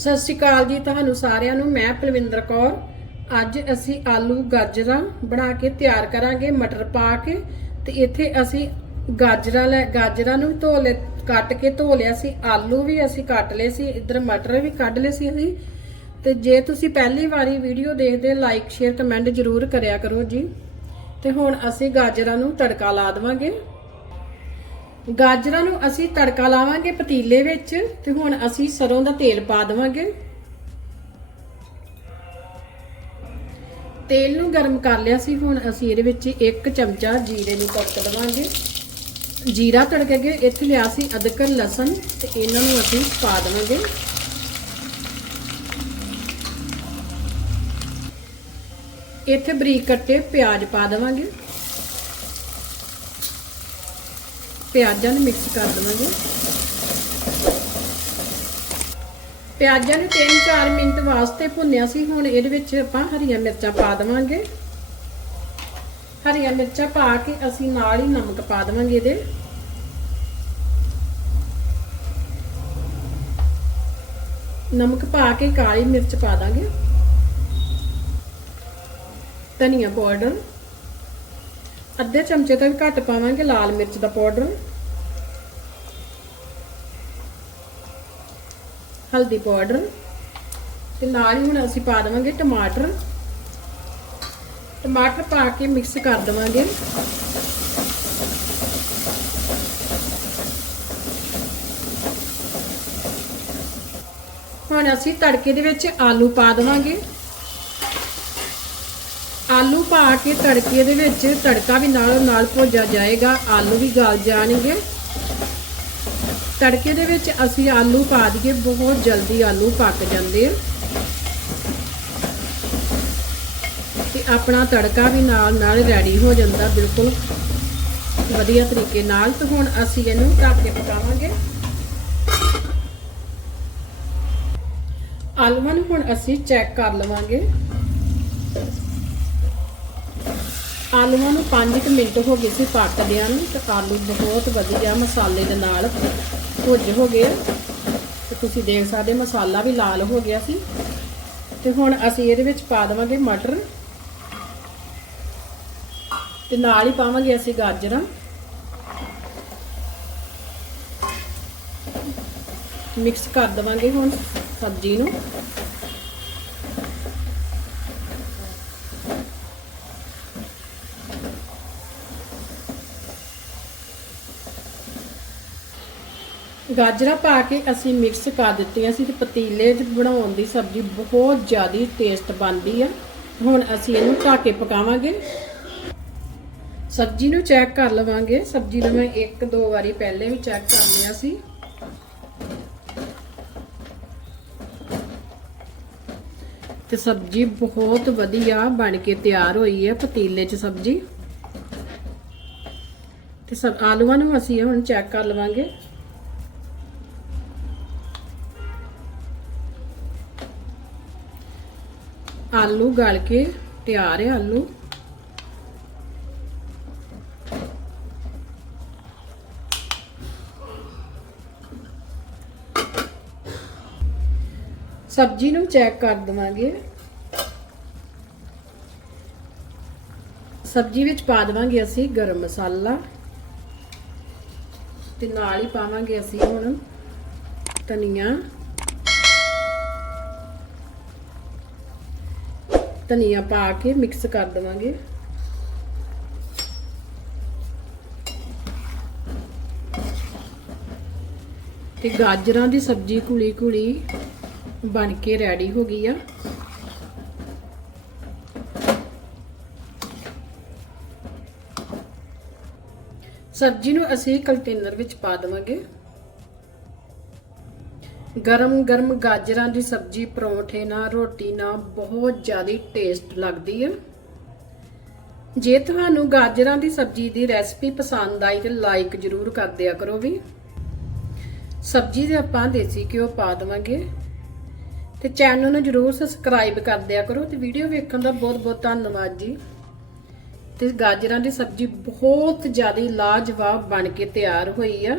ਸਤਿ ਸ਼੍ਰੀ ਅਕਾਲ ਜੀ ਤੁਹਾਨੂੰ ਸਾਰਿਆਂ ਨੂੰ, ਮੈਂ ਪਲਵਿੰਦਰ ਕੌਰ। ਅੱਜ ਅਸੀਂ ਆਲੂ ਗਾਜਰਾਂ ਬਣਾ ਕੇ ਤਿਆਰ ਕਰਾਂਗੇ, ਮਟਰ ਪਾ ਕੇ। ਤੇ ਇੱਥੇ ਅਸੀਂ ਗਾਜਰਾਂ ਲੈ, ਗਾਜਰਾਂ ਨੂੰ ਧੋ ਲੈ ਕੱਟ ਕੇ ਧੋ ਲਿਆ ਸੀ। ਆਲੂ ਵੀ ਅਸੀਂ ਕੱਟ ਲਏ ਸੀ, ਇੱਧਰ ਮਟਰ ਵੀ ਕੱਢ ਲਏ ਸੀ ਅਸੀਂ। ਤੇ ਜੇ ਤੁਸੀਂ ਪਹਿਲੀ ਵਾਰੀ ਵੀਡੀਓ ਦੇਖਦੇ, ਲਾਈਕ, ਸ਼ੇਅਰ, ਕਮੈਂਟ ਜ਼ਰੂਰ ਕਰਿਆ ਕਰੋ ਜੀ। ਤੇ ਹੁਣ ਅਸੀਂ ਗਾਜਰਾਂ ਨੂੰ ਤੜਕਾ ਲਾ ਦੇਵਾਂਗੇ। ਗਾਜਰਾਂ ਨੂੰ ਅਸੀਂ ਤੜਕਾ ਲਾਵਾਂਗੇ ਪਤੀਲੇ ਵਿੱਚ ਤੇ ਹੁਣ ਅਸੀਂ ਸਰੋਂ ਦਾ ਤੇਲ ਪਾ ਦੇਵਾਂਗੇ। ਤੇਲ ਨੂੰ ਗਰਮ ਕਰ ਲਿਆ ਸੀ, ਹੁਣ ਅਸੀਂ ਇਹਦੇ ਵਿੱਚ ਇੱਕ ਚਮਚਾ ਜੀਰੇ ਨੂੰ ਤੜਕ ਦੇਵਾਂਗੇ। ਜੀਰਾ ਤੜਕ ਕੇ ਇੱਥੇ ਲਿਆ ਸੀ ਅਦਰਕ, ਲਸਣ ਤੇ ਇਹਨਾਂ ਨੂੰ ਅਸੀਂ ਪਾ ਦੇਵਾਂਗੇ। ਇੱਥੇ ਬਰੀਕ ਕੱਟੇ ਪਿਆਜ਼ ਪਾ ਦੇਵਾਂਗੇ। ਪਿਆਜ਼ਾਂ ਨੂੰ ਮਿਕਸ ਕਰ ਦੇਵਾਂਗੇ। ਪਿਆਜ਼ਾਂ ਨੂੰ 3-4 ਮਿੰਟ ਵਾਸਤੇ ਭੁੰਨਿਆ ਸੀ, ਹੁਣ ਇਹਦੇ ਵਿੱਚ ਆਪਾਂ ਹਰੀਆਂ ਮਿਰਚਾਂ ਪਾ ਦੇਵਾਂਗੇ। ਹਰੀਆਂ ਮਿਰਚਾਂ ਪਾ ਕੇ ਅਸੀਂ ਨਾਲ ਹੀ ਨਮਕ ਪਾ ਦੇਵਾਂਗੇ ਇਹਦੇ। ਨਮਕ ਪਾ ਕੇ ਕਾਲੀ ਮਿਰਚ ਪਾ ਦਾਂਗੇ। ਧਨੀਆ ਪਾਊਡਰ। ਅੱਧੇ ਚਮਚੇ ਤੋਂ ਵੀ ਘੱਟ ਪਾਵਾਂਗੇ ਲਾਲ ਮਿਰਚ ਦਾ ਪਾਊਡਰ। ਹਲਦੀ ਪਾਊਡਰ। ਤੇ ਨਾਲ ਹੀ ਹੁਣ ਅਸੀਂ ਪਾ ਦੇਵਾਂਗੇ ਟਮਾਟਰ। ਟਮਾਟਰ ਪਾ ਕੇ ਮਿਕਸ ਕਰ ਦੇਵਾਂਗੇ। ਹੁਣ ਅਸੀਂ ਤੜਕੇ ਦੇ ਵਿੱਚ ਆਲੂ ਪਾ ਦੇਵਾਂਗੇ। ਆਲੂ ਪਾ ਕੇ ਤੜਕੇ ਦੇ ਵਿੱਚ ਤੜਕਾ ਵੀ ਨਾਲੋਂ ਨਾਲ ਭੁੱਜਾ ਜਾਏਗਾ। ਆਲੂ ਵੀ ਗਲ ਜਾਣਗੇ। ਤੜਕੇ ਦੇ ਵਿੱਚ ਅਸੀਂ ਆਲੂ ਪਾ ਦਈਏ। ਬਹੁਤ ਜਲਦੀ ਆਲੂ ਪੱਕ ਜਾਂਦੇ ਆ। ਤੇ ਆਪਣਾ ਤੜਕਾ ਵੀ ਨਾਲ ਨਾਲ ਰੈਡੀ ਹੋ ਜਾਂਦਾ ਬਿਲਕੁਲ। ਵਧੀਆ ਤਰੀਕੇ ਨਾਲ। ਤੇ ਹੁਣ ਅਸੀਂ ਇਹਨੂੰ ਢੱਕ ਕੇ ਪਕਾਵਾਂਗੇ। ਆਲੂਆਂ ਨੂੰ ਹੁਣ ਅਸੀਂ ਚੈੱਕ ਕਰ ਲਵਾਂਗੇ। ਆਲੂਆਂ ਨੂੰ 5 ਮਿੰਟ ਹੋ ਗਏ ਸੀ ਪੱਕਦਿਆਂ ਨੂੰ, ਤੇ ਆਲੂ ਬਹੁਤ ਵਧੀਆ ਮਸਾਲੇ ਦੇ ਨਾਲ ਭੁੱਜ ਹੋ ਗਏ। ਤੇ ਤੁਸੀਂ ਦੇਖ ਸਕਦੇ ਮਸਾਲਾ ਵੀ ਲਾਲ ਹੋ ਗਿਆ ਸੀ। ਤੇ ਹੁਣ ਅਸੀਂ ਇਹਦੇ ਵਿੱਚ ਪਾ ਦੇਵਾਂਗੇ ਮਟਰ। ਤੇ ਨਾਲ ਹੀ ਪਾਵਾਂਗੇ ਅਸੀਂ ਗਾਜਰਾਂ। ਮਿਕਸ ਕਰ ਦੇਵਾਂਗੇ ਹੁਣ ਸਬਜ਼ੀ ਨੂੰ। ਗਾਜਰਾਂ ਪਾ ਕੇ ਅਸੀਂ ਮਿਕਸ ਕਰ ਦਿੱਤੀਆਂ ਸੀ ਤੇ ਪਤੀਲੇ 'ਚ ਬਣਾਉਣ ਦੀ ਸਬਜ਼ੀ ਬਹੁਤ ਜ਼ਿਆਦਾ ਟੇਸਟ ਬਣਦੀ ਆ। ਹੁਣ ਅਸੀਂ ਇਹਨੂੰ ਢੱਕ ਕੇ ਪਕਾਵਾਂਗੇ। ਸਬਜ਼ੀ ਨੂੰ ਚੈੱਕ ਕਰ ਲਵਾਂਗੇ। ਸਬਜ਼ੀ ਨੂੰ ਮੈਂ ਇੱਕ ਦੋ ਵਾਰੀ ਪਹਿਲੇ ਵੀ ਚੈੱਕ ਕਰ ਲਿਆ ਸੀ। ਤੇ ਸਬਜ਼ੀ ਬਹੁਤ ਵਧੀਆ ਬਣ ਕੇ ਤਿਆਰ ਹੋਈ ਹੈ ਪਤੀਲੇ 'ਚ ਸਬਜ਼ੀ। ਤੇ ਸਭ ਆਲੂਆਂ ਨੂੰ ਅਸੀਂ ਹੁਣ ਚੈੱਕ ਕਰ ਲਵਾਂਗੇ। ਆਲੂ ਗਲ ਕੇ ਤਿਆਰ ਹੈ ਆਲੂ। ਸਬਜ਼ੀ ਨੂੰ ਚੈੱਕ ਕਰ ਦਵਾਂਗੇ। ਸਬਜ਼ੀ ਵਿੱਚ ਪਾ ਦਵਾਂਗੇ ਅਸੀਂ ਗਰਮ ਮਸਾਲਾ ਤੇ ਨਾਲ ਹੀ ਪਾਵਾਂਗੇ ਅਸੀਂ ਹੁਣ ਧਨੀਆ। ਧਨੀਆ ਪਾ ਕੇ ਮਿਕਸ ਕਰ ਦਵਾਂਗੇ। ਤੇ ਗਾਜਰਾਂ ਦੀ ਸਬਜ਼ੀ ਕੁਲੀ ਕੁਲੀ ਬਣ ਕੇ ਰੈਡੀ ਹੋ ਗਈ ਆ। ਸਬਜ਼ੀ ਨੂੰ ਅਸੀਂ ਕੰਟੇਨਰ ਵਿੱਚ ਪਾ ਦਵਾਂਗੇ। ਗਰਮ ਗਰਮ ਗਾਜਰਾਂ ਦੀ ਸਬਜ਼ੀ, ਪਰੌਂਠੇ ਨਾਲ ਰੋਟੀ ਨਾਲ ਬਹੁਤ ਜ਼ਿਆਦਾ ਟੇਸਟ ਲੱਗਦੀ ਹੈ ਜੇ ਤੁਹਾਨੂੰ ਗਾਜਰਾਂ ਦੀ ਸਬਜ਼ੀ ਦੀ ਰੈਸਪੀ ਪਸੰਦ ਆਈ ਤੇ ਲਾਈਕ ਜ਼ਰੂਰ ਕਰ ਦਿਆ ਕਰੋ ਵੀ। ਸਬਜ਼ੀ ਦੇ ਆਪਾਂ ਦੇਸੀ ਘਿਓ ਪਾ ਦਵਾਂਗੇ। ਤੇ ਚੈਨਲ ਨੂੰ ਜਰੂਰ ਸਬਸਕ੍ਰਾਈਬ ਕਰ ਦਿਆ ਕਰੋ ਤੇ ਵੀਡੀਓ ਵੇਖਣ ਦਾ ਬਹੁਤ ਬਹੁਤ ਧੰਨਵਾਦ ਜੀ। ਤੇ ਗਾਜਰਾਂ ਦੀ ਸਬਜ਼ੀ ਬਹੁਤ ਜ਼ਿਆਦਾ ਲਾਜਵਾਬ ਬਣ ਕੇ ਤਿਆਰ ਹੋਈ ਆ।